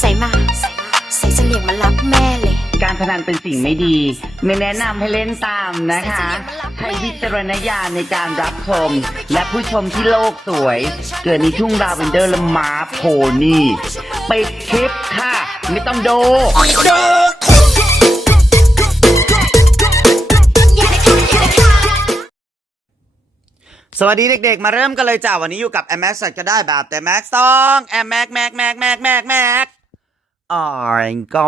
ใส่มาใส่มาใส่เสลียงมารับแม่เลย การพนันเป็นสิ่งไม่ดี ไม่แนะนำให้เล่นตามนะคะ ใช้วิจารณญาณในการรับชม และผู้ชมที่โลกสวย เกิดในทุ่งลาเวนเดอร์และม้าโพนี่ปิดคลิปค่ะ ไม่ต้องดูดู สวัสดีเด็กๆ มาเริ่มกันเลยจ้าวันนี้อยู่กับ m อ x ก็ได้แบบแต่แม็กต้องแอมแม็กแม็กแม็กแม็กแม็กแม็ก อ่อนก็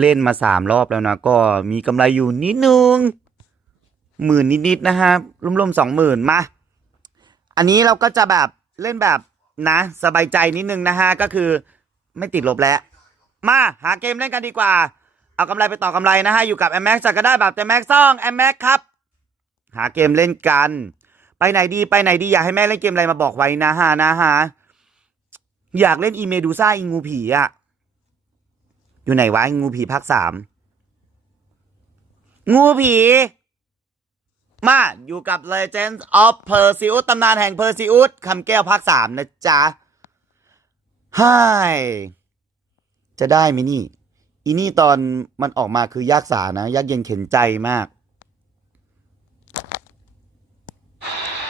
เล่นมาสามรอบแล้วนะ ก็มีกำไรอยู่นิดนึงหมื่นนิดๆนะฮะรวมๆสองหมื่นมา อันนี้เราก็จะแบบเล่นแบบนะ สบายใจนิดนึงนะฮะ ก็คือไม่ติดลบแล้ว มาหาเกมเล่นกันดีกว่า เอากำไรไปต่อกำไรนะฮะ อยู่กับ m อ x ก็ได้แบบแต่แม็กต้องแอมแม็กครับ หาเกมเล่นกัน ไปไหนดีไปไหนดีอยากให้แม่เล่นเกมอะไรมาบอกไว้นะฮะนะฮะ อยากเล่นอีเมดูซ่าอีงูผีอะอยู่ไหนวะอีงูผีภาคสามงูผี มาอยู่กับ Legends of Perseus ตำนานแห่ง Perseus คำแก้วภาคสามนะจ๊ะฮ่ายจะได้ไหมนี่ อีนี่ตอนมันออกมาคือยากสานะ ยากเย็นเข็นใจมาก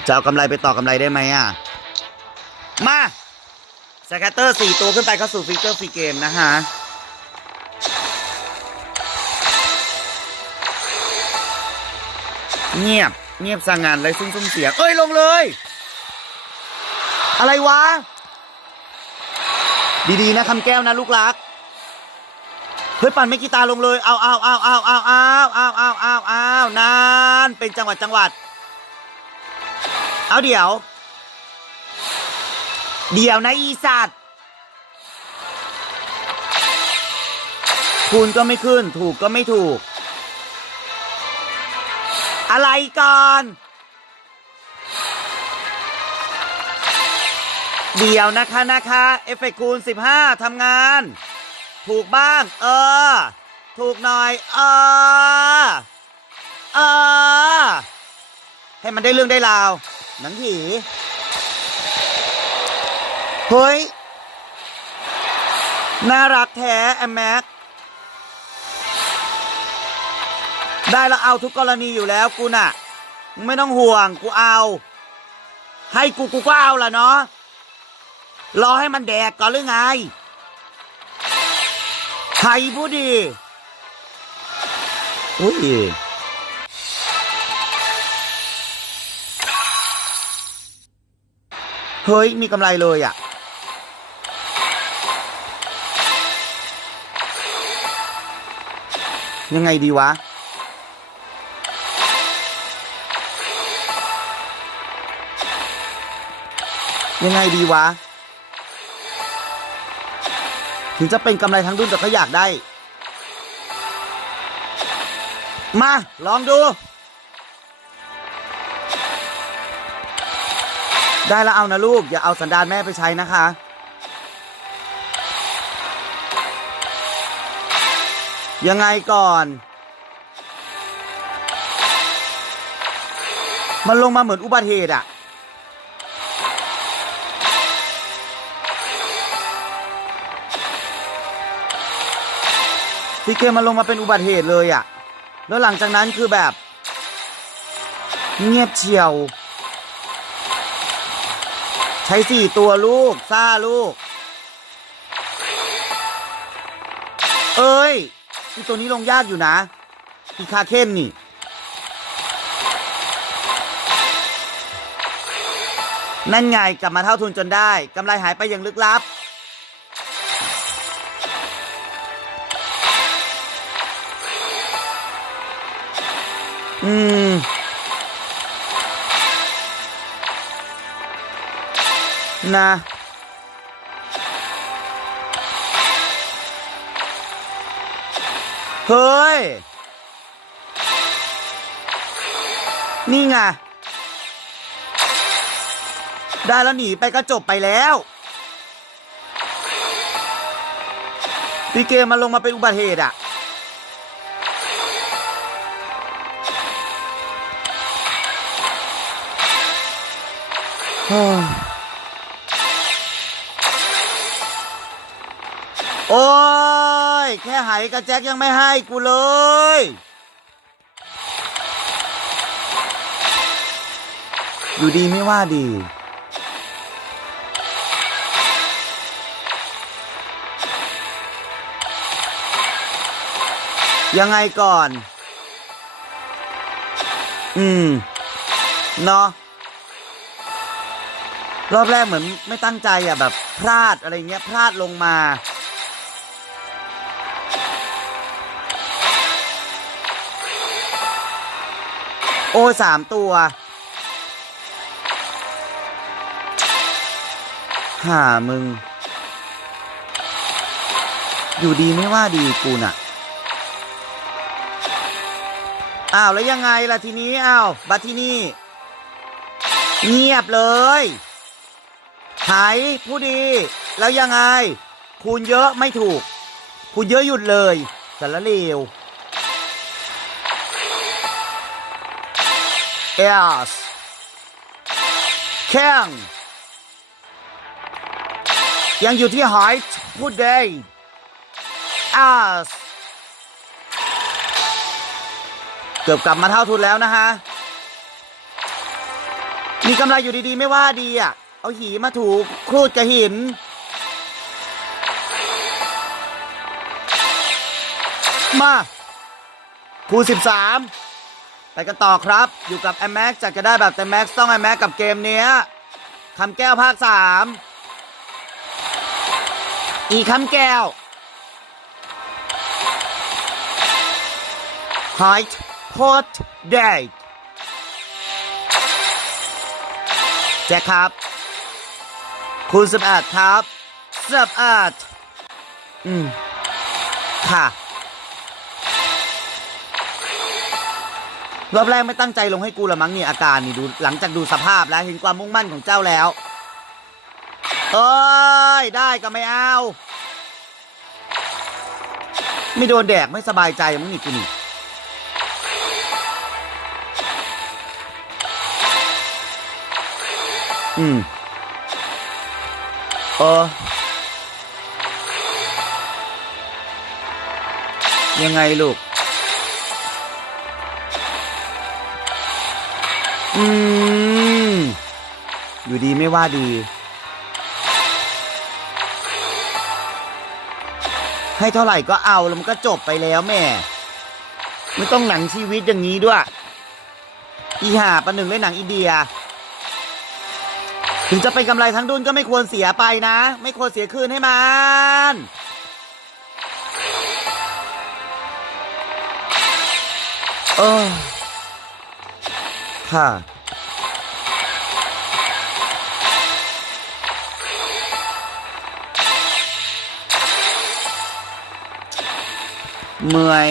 จะเอากำไรไปต่อกำไรได้ไหมอะ มา สแกตเตอร์สี่ตัวขึ้นไปเข้าสู่ฟีเจอร์ฟรีเกมนะฮะเงียบ เงียบสงงานเลยซุ่มซุ่มเสียง เอ้ย ลงเลย อะไรวะ ดีๆนะคำแก้วนะลูกรัก เฮ้ย ปั่นไม่กีตาลงเลย เอาเอาเอาเอาเอาเอาเอาเอาเอาเอานาน เป็นจังหวัดจังหวัด เอาเดี๋ยว เดี๋ยวนะอีสัตว์คูณก็ไม่ขึ้น ถูกก็ไม่ถูก อะไรก่อน เดี๋ยวนะคะนะคะ เอฟเฟกต์คูณ 15ทำงาน ถูกบ้าง เออ ถูกหน่อย เออ เออ ให้มันได้เรื่องได้ราว หนังผี เฮ้ย น่ารักแท้แอมแม็กได้แล้วเอาทุกกรณีอยู่แล้วกูน่ะ ไม่ต้องห่วงกูเอา ให้กูกูก็เอาล่ะเนาะรอให้มันแดกก่อนหรือไงใครพูดดีอุ้ยเฮ้ย มีกำไรเลยอะ่ ยังไงดีวะ ยังไงดีวะ ถึงจะเป็นกำไรทั้งดุนแต่ก็อยากได้ มา ลองดู ได้แล้วเอานะลูก อย่าเอาสันดานแม่ไปใช้นะคะ ยังไงก่อน มันลงมาเหมือนอุบัติเหตุอะที่เกมมันลงมาเป็นอุบัติเหตุเลยอะแล้วหลังจากนั้นคือแบบ เงียบเฉียว ใช้สี่ตัวลูก ซ่าลูก เอ้ย อีตัวนี้ลงยากอยู่นะอีคาเคนนี่นั่นไงกลับมาเท่าทุนจนได้กำไรหายไปอย่างลึกลับ อืม นะ เฮ้ย นี่ไง ได้แล้วหนีไปก็จบไปแล้วพี่เกมมันลงมาเป็นอุบัติเหตุอะเแค่ไหกับแจ็คยังไม่ให้กูเลย อยู่ดีไม่ว่าดียังไงก่อน อืม เนาะ รอบแรกเหมือนไม่ตั้งใจอะแบบ พลาดอะไรเงี้ย พลาดลงมา อ้สามตัว หามึง อยู่ดีไม่ว่าดีกูน่ะ อ้าว แล้วยังไงล่ะทีนี้ อ้าว บัดที่นี่ เงียบเลยหายผู้ดี แล้วยังไง คูณเยอะไม่ถูก คูณเยอะหยุดเลยสารเลว เอสแข้งยังอยู่ที่หายผู้ดีเอสเกือบกลับมาเท่าทุนแล้วนะฮะ มีกำไรอยู่ดีๆ ไม่ว่าดีอะ เอาหีมาถูครูดกับหิน มาคูสิบสาม ไปกันต่อครับ อยู่กับ m อ x จากจะได้แบบแต่ Max ต้อง m อ x กับเกมเนี้ยคำแก้วภาคสามอีคำแก้ว Height Pot Date แจ็คครับ คุณสิบแอดครับสิบแอดอืมค่ะ รอบแรกไม่ตั้งใจลงให้กูละมั้งนี่อาการนี่ดูหลังจากดูสภาพแล้วเห็นความมุ่งมั่นของเจ้าแล้วเอ้ยได้ก็ไม่เอาไม่โดนแดกไม่สบายใจมั้งนี่กูนี่อืมเออยังไงลูก อืม อยู่ดีไม่ว่าดี ให้เท่าไหร่ก็เอาแล้วมันก็จบไปแล้วแม่ ไม่ต้องหนังชีวิตอย่างนี้ด้วย อีห่าประหนึ่งเล่นหนังอินเดีย ถึงจะเป็นกำไรทั้งดุนก็ไม่ควรเสียไปนะ ไม่ควรเสียคืนให้มัน เออ ค่ะเมื่อย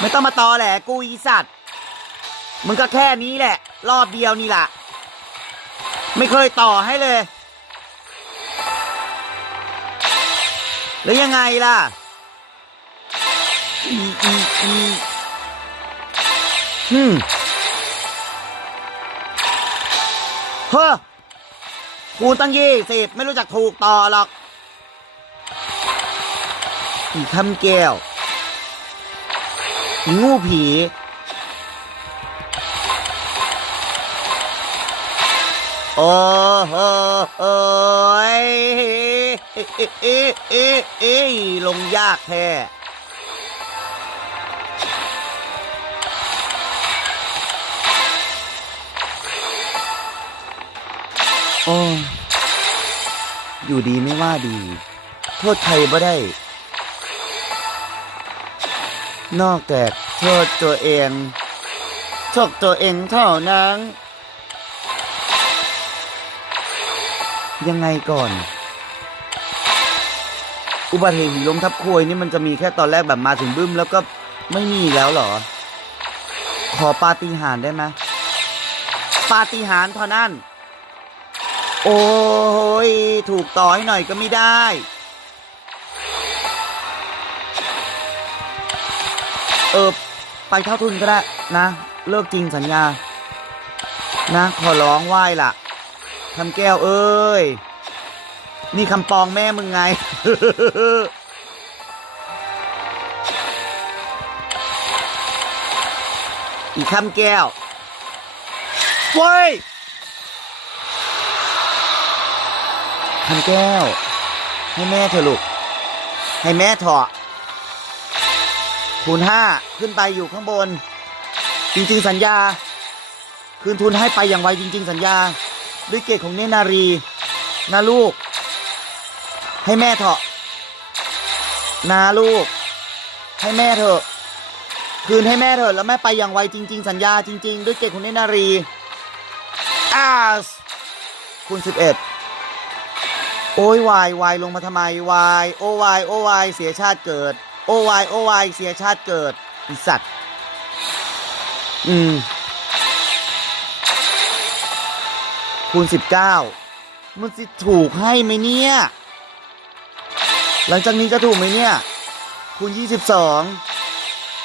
ไม่ต้องมาตอแหละกูอีสัตว์ มึงก็แค่นี้แหละ รอบเดียวนี่แหละ ไม่เคยต่อให้เลย แล้วยังไงล่ะ อีอีอี ฮึมเฮ้อคูณตั้งยี่สิบไม่รู้จักถูกต่อหรอก อีคำแก้วอีงูผี โอ้โหโอ้ยเอ๊ะเอ๊ะเอ๊ะเอ๊ะเอ๊ะลงยากแท้ โอ้อยู่ดีไม่ว่าดี โทษใครบ่ได้ นอกจากโทษตัวเองโทษตัวเองเท่านั้น ยังไงก่อน อุบัติเหตุล้มทับควยนี่มันจะมีแค่ตอนแรกแบบมาถึงบึ้ม แล้วก็ไม่มีแล้วหรอ ขอปาฏิหาริย์ได้ไหมปาฏิหาริย์เท่านั้น โอ้ย ถูกต่อให้หน่อยก็ไม่ได้ เออ ไปเท่าทุนก็ได้นะ เลิกจริงสัญญา นะ ขอร้องไหว้ล่ะทำแก้วเอ้ย นี่คำปองแม่มึงไง อีกคำแก้วเว้ย คำแก้ว ให้แม่เถอะลูก ให้แม่เถอะคูณห้าขึ้นไปอยู่ข้างบน จริงๆสัญญา คืนทุนให้ไปอย่างไวจริง ๆ สัญญา ด้วยเกตของเนนารีนะลูก ให้แม่เถอะนะลูก ให้แม่เถอะ คืนให้แม่เถอะแล้วแม่ไปอย่างไวจริง ๆ สัญญาจริง ๆ ด้วยเกตของเนนารีอาสคูณสิบเอ็ด โอ้ยวายวายลงมาทำไมวายโอวายโอวายเสียชาติเกิด โอวายโอวายเสียชาติเกิดอีสัตว์อืมคูณสิบเก้ามันจะถูกให้ไหมเนี่ย หลังจากนี้จะถูกไหมเนี่ย คูณยี่สิบสอง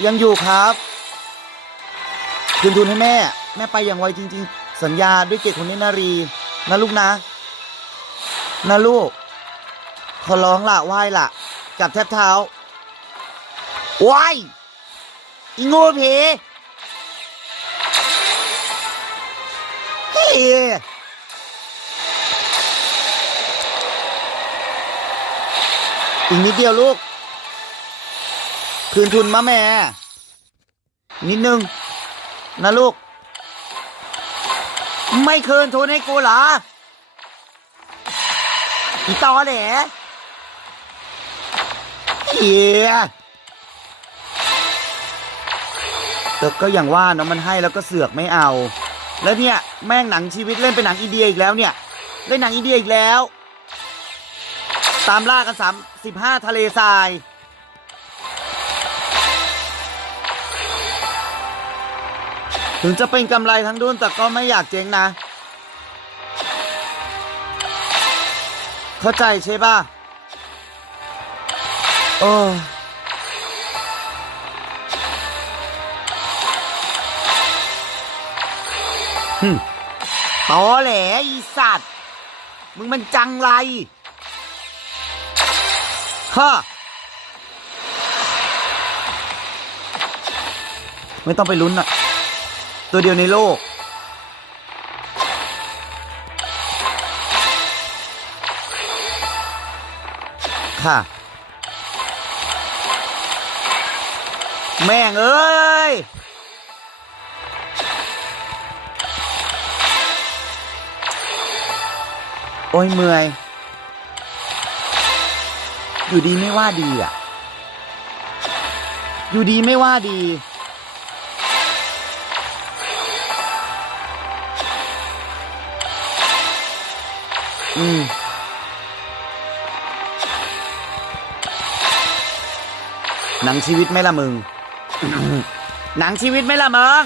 ยังอยู่ครับคืนทุนให้แม่ แม่ไปอย่างไวจริง ๆ สัญญาด้วยเกียรติคนนี้นารี นะลูกนะ นะลูก ขอร้องละไหว้ละจับแทบเท้าไหว้อีงูผีเฮ้ยอีกนิดเดียวลูก คืนทุนมาแม่ นิดนึง นะลูก ไม่คืนทุนให้กูเหรอ อีตอแหลเฮียแต่ก็อย่างว่าเนาะมันให้แล้วก็เสือกไม่เอา แล้วเนี่ยแม่งหนังชีวิตเล่นเป็นหนังอินเดียอีกแล้วเนี่ยเล่นหนังอินเดียอีกแล้ว ตามล่ากันสามสิบห้าทะเลทรายถึงจะเป็นกำไรทั้งดุนแต่ก็ไม่อยากเจ๊งนะ เข้าใจใช่ป่ะโอ้หึตอแหลอีสัตว์ มึงมันจังไรฮะไม่ต้องไปลุ้นอะตัวเดียวในโลก ค่ะ แม่งเอ้ย โอ้ยเมื่อย อยู่ดีไม่ว่าดีอะ อยู่ดีไม่ว่าดีอืม หนังชีวิตไม่ละมึง หนังชีวิตไม่ละมึง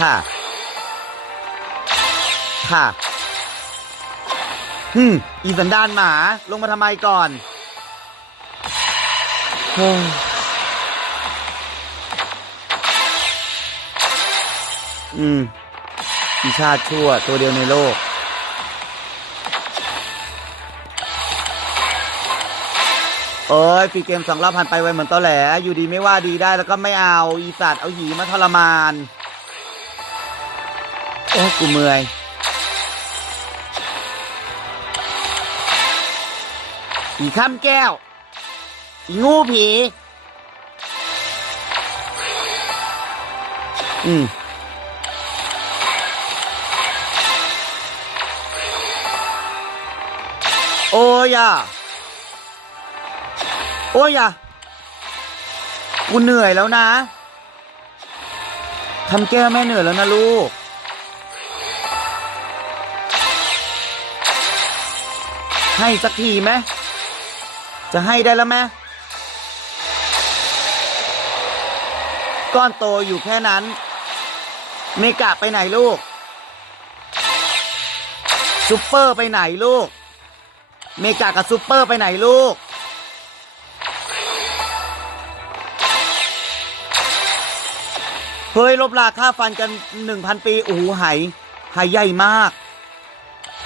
ค่ะ ค่ะฮึมอีสันดานหมา ลงมาทำไมก่อนเฮ้อืมอีชาติชั่วตัวเดียวในโลก อ้ยฟีเกมสองรอบผ่านไปไวเหมือนตอแหล อยู่ดีไม่ว่าดีได้แล้วก็ไม่เอา อีสัตว์เอาหีมาทรมาน โอ้กูเมื่อยอีข้ามแก้ว อีงูผี อืมโอ้ยอะ โอ้ยอะกูเหนื่อยแล้วนะทำแก้วแม่เหนื่อยแล้วนะลูก ให้สักทีไหมจะให้ได้แล้วไหมก้อนโตอยู่แค่นั้น เมกะไปไหนลูกซุปเปอร์ไปไหนลูก เมกะกับซุปเปอร์ไปไหนลูก เฮ้ยลบราค่าฟันกันหนึ่งพันปีโอ้โหไหไหใหญ่มาก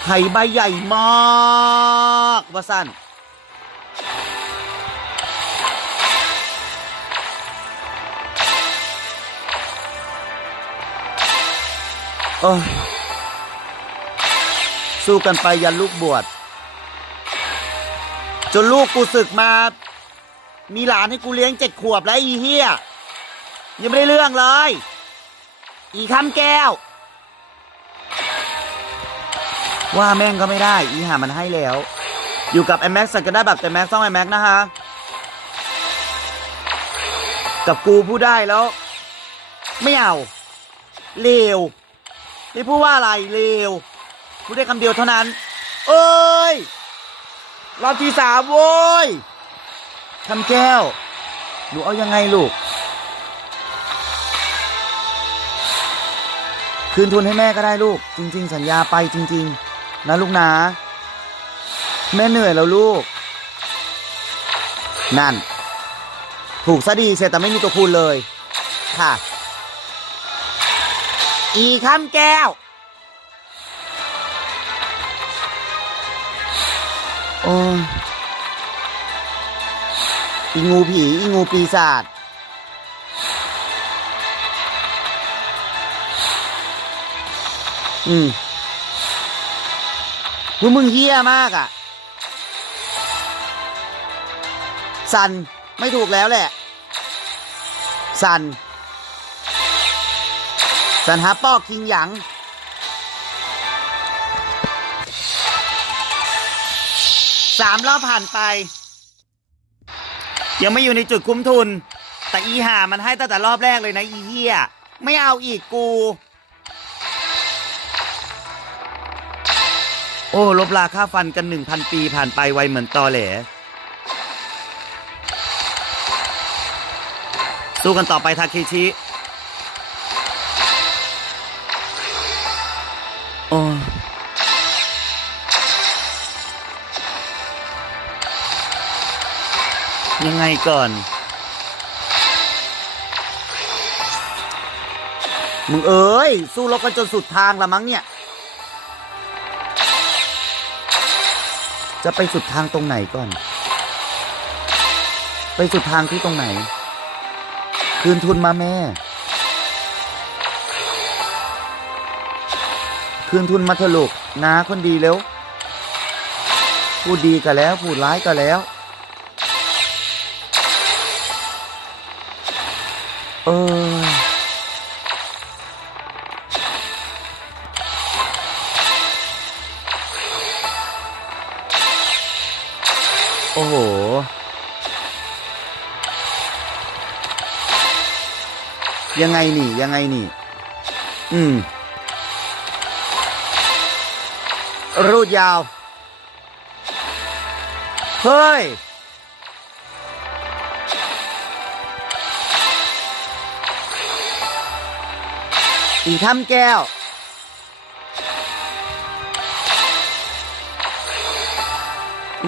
ไหใบใหญ่มากว่าสั้นเออสู้กันไปยันลูกบวชจนลูกกูศึกมา มีหลานให้กูเลี้ยงเจ็ดขวบแล้วอีเฮีย ยังไม่ได้เรื่องเลย อีคำแก้ว ว่าแม่งก็ไม่ได้ อีหามันให้แล้ว อยู่กับไอแม็กซ์ก็ได้แบบแต่แม็กซ์ต้องไอแม็กซ์นะฮะกับกูพูดได้แล้ว ไม่เอาเลวนี่พูดว่าอะไรเลวพูดได้คำเดียวเท่านั้น เอ้ยรอบที่สามโว้ยคำแก้ว หนูเอายังไงลูก คืนทุนให้แม่ก็ได้ลูก จริง ๆ สัญญาไปจริง ๆ นะลูกนะ แม่เหนื่อยแล้วลูก นั่น ถูกซะดีเสียแต่ไม่มีตัวคูณเลย ค่ะ อีคำแก้ว โอ้ยอีงูผี อีงูปีศาจ อืมพวกมึงเฮี้ยมากอะ สันไม่ถูกแล้วแหละ สัน สันหาปอกคิงหยังสามรอบผ่านไป ยังไม่อยู่ในจุดคุ้มทุน แต่อีห่ามันให้ตั้งแต่รอบแรกเลยนะอีเหี้ย ไม่เอาอีกกู โอ้ลบราค่าฟันกันหนึ่งพันปีผ่านไปไวเหมือนตอแหล สู้กันต่อไปทาเคชิโอ้ยังไงก่อน มึงเอ้ย สู้รบกันจนสุดทางละมั้งเนี่ย จะไปสุดทางตรงไหนก่อน ไปสุดทางที่ตรงไหน คืนทุนมาแม่ คืนทุนมาเถอะลูกนาคนดีแล้ว พูดดีก็แล้ว พูดร้ายก็แล้ว เออ ยังไงนี่ ยังไงนี่ อืม รูดยาว เฮ้ย อีกคำแก้ว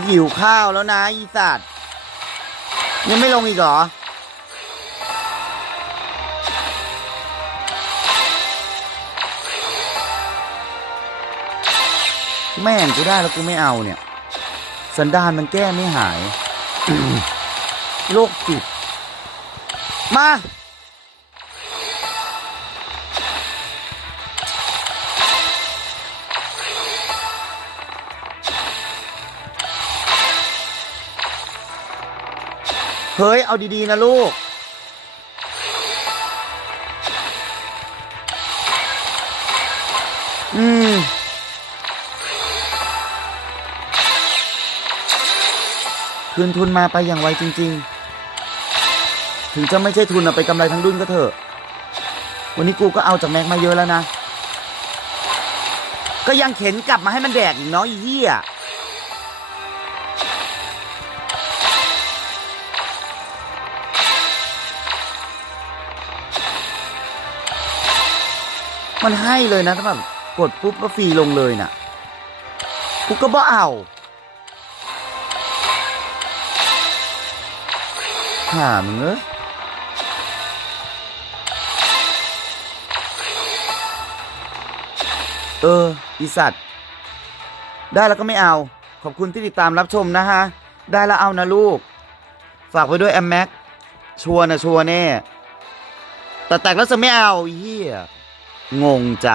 หิวข้าวแล้วนะอีสัตว์ยังไม่ลงอีกเหรอ แม่งกูได้แล้วกูไม่เอาเนี่ย สันดานมันแก้ไม่หาย โรคจิต มา เฮ้ย เอาดี ๆ นะลูก คืนทุนมาไปอย่างไวจริง ๆ ถึงจะไม่ใช่ทุนอะไปกำไรทั้งรุ่นก็เถอะ วันนี้กูก็เอาจากแม็กมาเยอะแล้วนะ ก็ยังเข็นกลับมาให้มันแดกอีกเนาะอีเหี้ยมันให้เลยนะถ้าแบบกดปุ๊บก็ฟรีลงเลยน่ะกูก็บ่เอา ห่ามึงเอ้ยเอออีสัตว์ ได้แล้วก็ไม่เอา ขอบคุณที่ติดตามรับชมนะฮะ ได้แล้วเอานะลูก ฝากไปด้วยแอมแม็กชัวนะชัวแน่ แต่แตกแล้วจะไม่เอาเฮียงงใจ